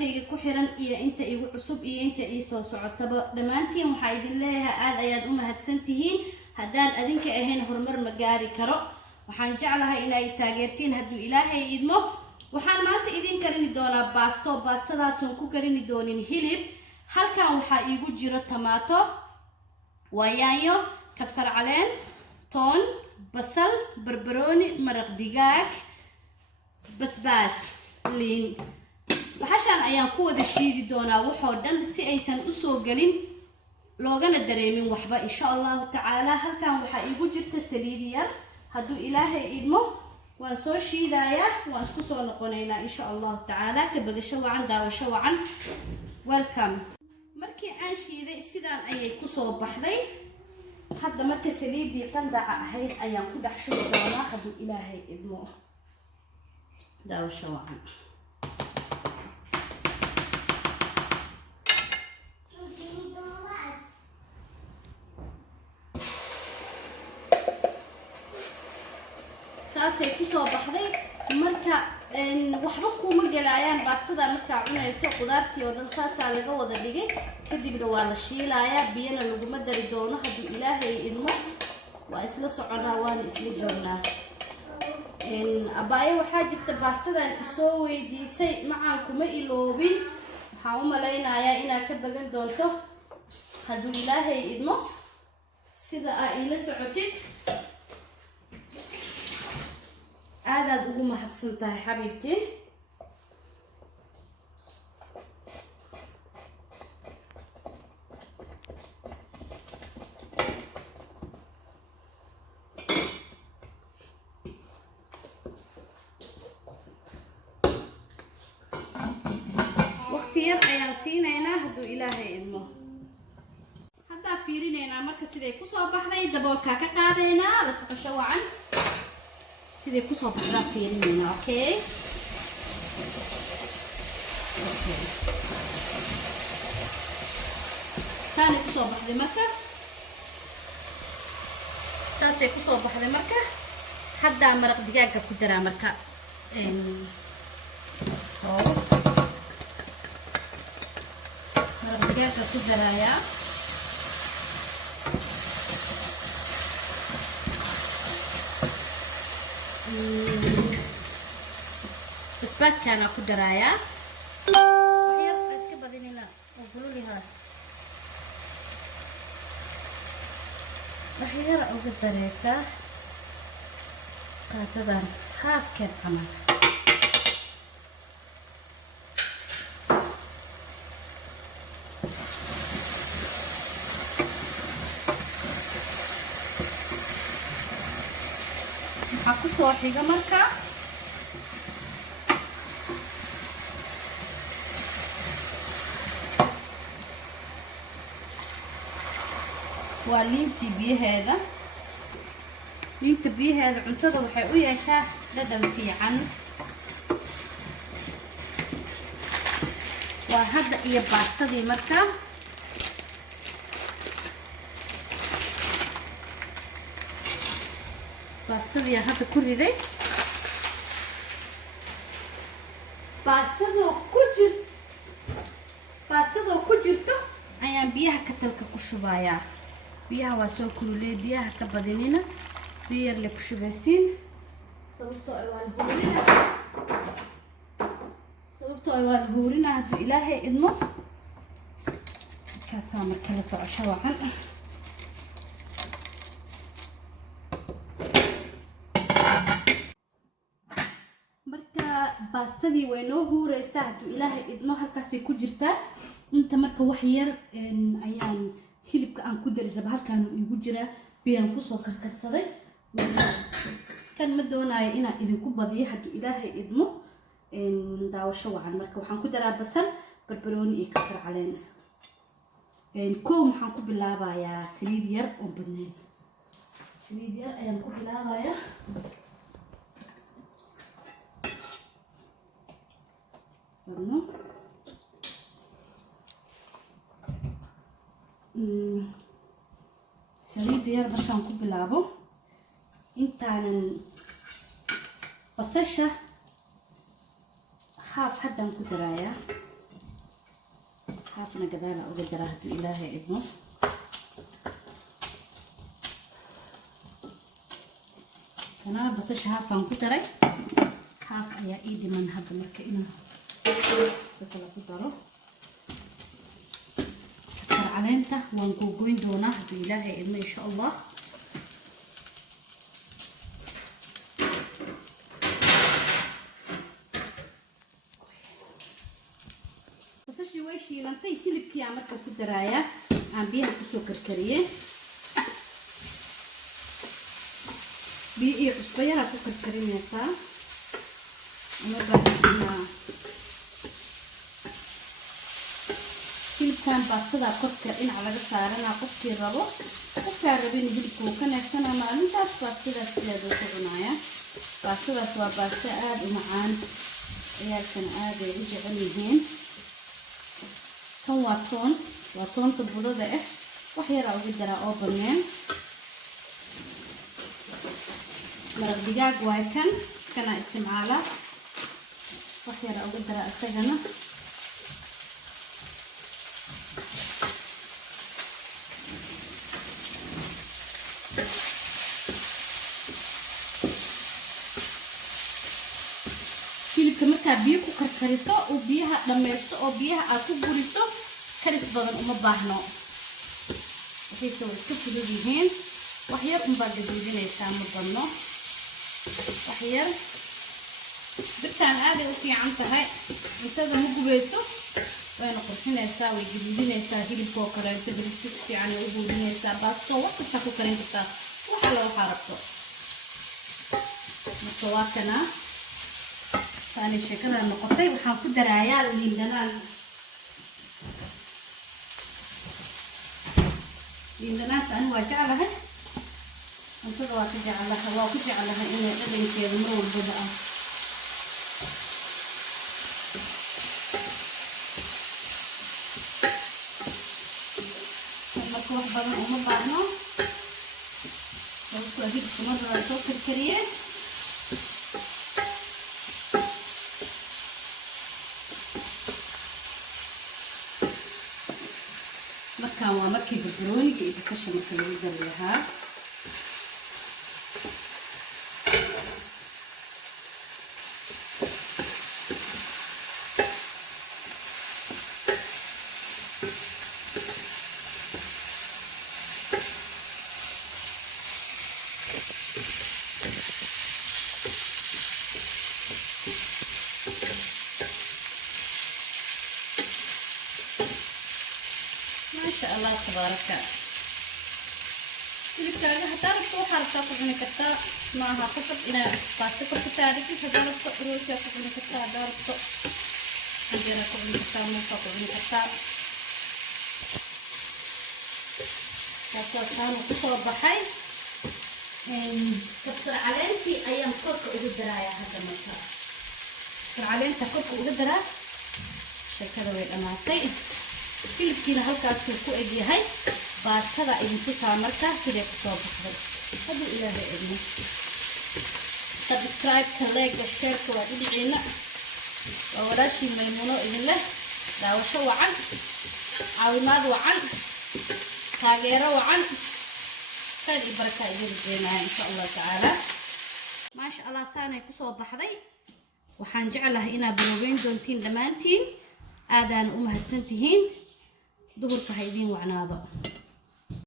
channelkayga ku xiran iyo inta igu cusub iyo inta ii soo socotaba dhamaantiin waxa idin leeyahay aad ayaad u mahadsantihiin haddaan adinka ahayn horumar ma gaari karo waxaan jeclahay inay taageertiin hadduu ilaahay idmo waxaan maanta idin karini doonaa baastadaas oo ku karini doonin hilib halkan waxa iigu jiro tomato wayaanyo kabsar caleen toon basal barbarooni maraq digaag basbaas liin waxaan ayaan ku wada shiidi doonaa waxoo dhan si aysan u soo galin loogana dareemin waxba insha Allah taala halkan waxa iigu jirta saliid yar hadduu ilaahay idmo waan soo shiidayaa waan isku soo noqonaynaa insha Allah taala ka bagasho wacan daawasho wacan welcome markii aan shiiday sidaan ayay ku soo baxday hadda marka saliidii qandaca ahayd ayaan ku dhex shubi doonaa hadduu ilaahay idmo daawasho wacan saasay ku soo baxday marka waxba kuma galaayaan baastada marka cunayso qudaartii oo dhan saasaa laga wada dhigay kadibna waa la shiilayaa biyana laguma dari doono hadduu ilaahay idmo waa isla soconaa waana isla joognaa abaayo waxaa jirta baastadan isoo weydiisay macaan kuma iloobin waxaan u malaynayaa inaad ka bagan doonto hadduu ilaahay idmo sida aa ila socotid aadaad ugu mahadsan tahay xabiibtii waqti yar ayaan siinaynaa hadduu ilaahay idmo haddaa fiirinaynaa marka siday ku soo baxday daboolkaa ka qaadaynaa la socosho wacan sidee ku soo baxdaa fiirinayna okay taani ku soo baxday marka saasay ku soo baxday marka hadda maraq digaaga ku daraa marka soo maraq digaaga ku daraaya بس كان اكو درايا وحير بس كبدينا وقولوا لي هاي وحير او دريسه قاطبا هاف كان عمل aku soo xiga marka waa liinta biyaheeda cuntada waxay u yeeshaa dhadhan fiican waa hadda iyo baastadii marka baastadii hadda ku riday baastadoo ku jirto ayaan biyaha katalka ku shubayaa biyaha waa soo kululay biyaha ka badinina biyo yar la ku shubaysiin sababtoo ay waan huurina hadduu ilaahay idmo kaasaa marka la socosho wacan marka baastadii way noo huuraysaa hadduu ilaahay idmo halkaasay ku jirtaa inta marka wax yar ayaan hilibka aan ku dari raba halkaan uu igu jiraa biyaan ku soo karkarsaday kan ma doonayo inaan idinku badiyo hadduu ilaahay idmo daawasho wacan marka waxaan ku daraa basal barbarooni iyo kabsar caleen koow waxaan ku bilaabayaa saliid yar oo badnayn saliid yar ayaan ku bilaabayaa saliid yar markaan ku bilaabo intaanan basasha haaf haddaan ku darayaa حافنا قدانا أقدر أهدو إلهي ابنه أنا بس حافة نكتري حافة يا إيدي من هذا مركينا بكلا كتره كتر علينته ونقوقين دونه هدو إلهي ابنه إن شاء الله شيلانتي hilibkii aan marka ku daraaya aan biyaha ku soo karkariyay biyo cusbo yar ku karkarinaysa ama baahina hilibkan baastada korka in laga saarana qofkii rabo qofka rabin hilibku ka naaxsana maalintaas baastada sideeda ku cunaya baastadaas waa baasta aad u macaan ayaan aad u jecel yihiin وطون تبودو ده وحيرا اوغي درا او بنين مرق دجاج واي كان استعماله وحيرا اوغي درا اسغنا marka biyo ku karkariso oo biyaha dhameesto oo biyaha aad ku guriso karis badan uma baahno waxay soo iska fududihiin wax yar un baad gaduudinaysaa ma badno wax yar birtaan aad ay u fiican tahay intada ma gubeyso wayna qurxinaysaa way gaduudinaysaa hilibka oo kale inta birta fiican ay u guudinaysaa baasto waqti ku karin kartaa waxa la waxa rabto marka waa kana ثاني شكل النقطة وحنفض درايا ليندنات أنا وجعلها انتظر وتجعلها وتجعلها إن الأذن كذا مرور بدأ المكروه بدن أم بعضنا وأجيب مرة صوت الكريه كان ومركي بالبروني بس مثلا يقدر لها ما شاء الله تبارك اللي كان هتعرف تو حركة كوني كتا ما هاخذ إلى باسة كنت ساري كي هتعرف روسيا كوني كتا هتعرف تو أجرا كوني كتا موفا كوني كتا كتا كانوا كسر بحي كسر علين في أيام كوك ودرايا هذا مثلا كسر علين تكوك ودرا شكله ويلماتي hilibkiina halkaas ku eg yahay baastada idinku saamarka sidee ku soo baxday hadda ilaahay idin subscribe like share waa idiciina waa walaashii maymuuno idin leh daawasho wacan caawimaad wacan taageero wacan khayr iyo baraka idin jeenaa insha Allah taala ma sha Allah saanay ku soo baxday waxaan jeclahay inaad biloween doontiin dhamaantiin aadaan u mahadsantihiin duhurka haydin wacnaado